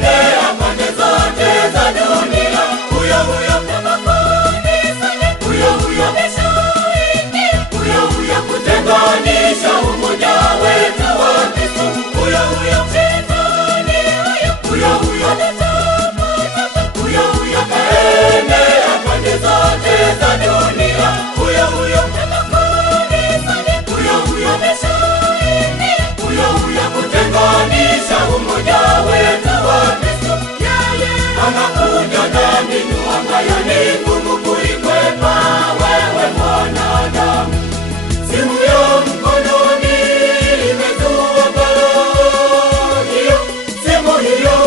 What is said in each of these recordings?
kaenea pande zote za dunia. Huyo huyo huyo kutenganisha umoja wetu wa Kristo. Huyo kaenea pande zote za dunia. Huyo kutenganisha umoja wetu wa Kristo. Anakuja na mbinu ambayo ni ngumu kuikwepa wewe mwanadamu. Simu ya mkononi imezua balaa hiyo. Simu hiyo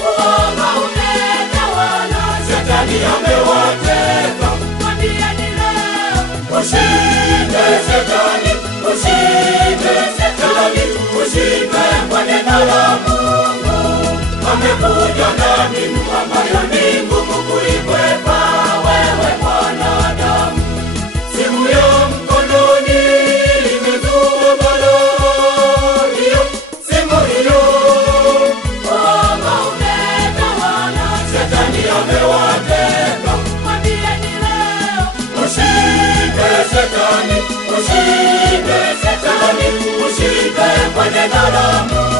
uoga umetawala, Shetani amewateka. Mwambieni leo, ushinde Shetani, ushinde Shetani, ushinde kwa neno la Mungu. Amekuja na mbinu ambayo ni ngumu kuikwepa wewe mwanadamu. Simu ya mkononi imezua balaa hiyo. Simu hiyo uoga umetawala, Shetani amewateka. Mwambieni leo, ushinde Shetani, ushinde Shetani, ushinde kwa neno la Mungu.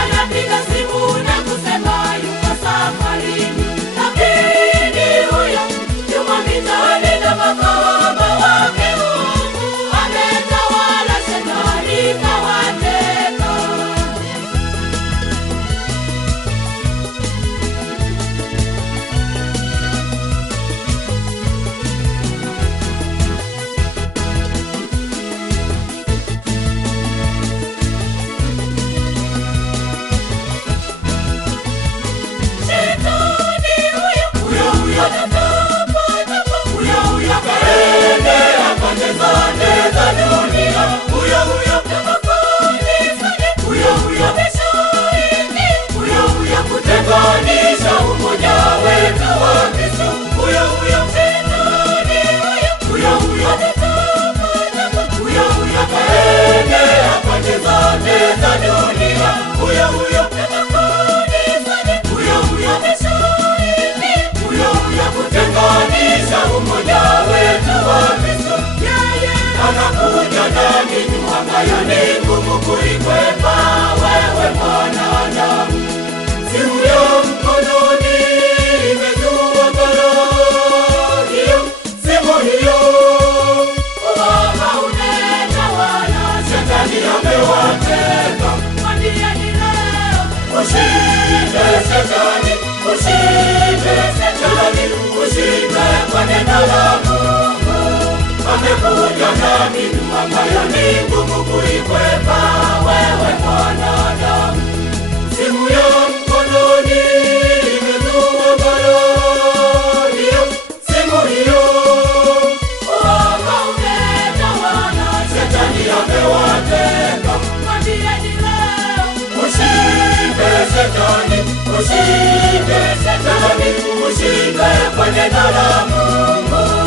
Anapiga simu na kusema yuko safarini, lakini huyo yuko mitaani na makahaba wake Mungu. Ametawala, Shetani kawateka. Huyo kaenea pande zote za dunia. Huyo kutenganisha umoja wetu wa Kristo. Huyo kaenea pande zote za dunia. Huyo kutenganisha umoja wetu wa Kristo. Anakuja na mbinu ambayo ni ngumu kuikwepa wewe mwanadamu. Simu ya mkononi imezua balaa hiyo. Simu hiyo uoga umetawala, Shetani amewateka. Mwambieni leo, ushinde Shetani, ushinde Shetani, ushinde kwa neno la Mungu. Amekuja na mbinu ambayo ni ngumu kuikwepa wewe mwanadamu. Simu ya mkononi imezua balaa hiyo. Simu hiyo uoga umetawala, Shetani amewateka. Mwambieni leo, ushinde Shetani, ushinde Shetani, ushinde kwa neno la Mungu.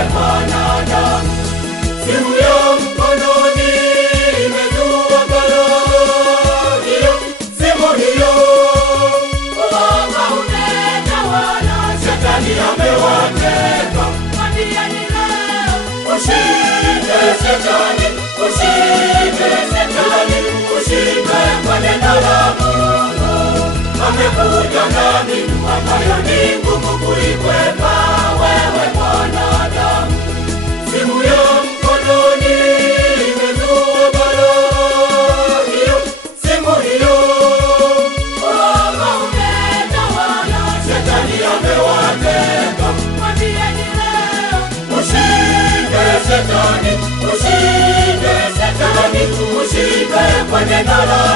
wewe mwanadamu. Simu ya mkononi imezua balaa, hiyo simu hiyo. Uoga umetawala, shetani amewateka. Mwambieni leo, ushinde shetani, ushinde shetani, ushinde kwa neno la Mungu. Amekuja na mbinu ambayo ni ngumu kuikwepa wewe mwanadamu. Simu ya mkononi imezua balaa, hiyo simu hiyo. Uoga umetawala, shetani amewateka. Mwambieni leo, ushinde shetani, ushinde shetani, ushinde kwa neno la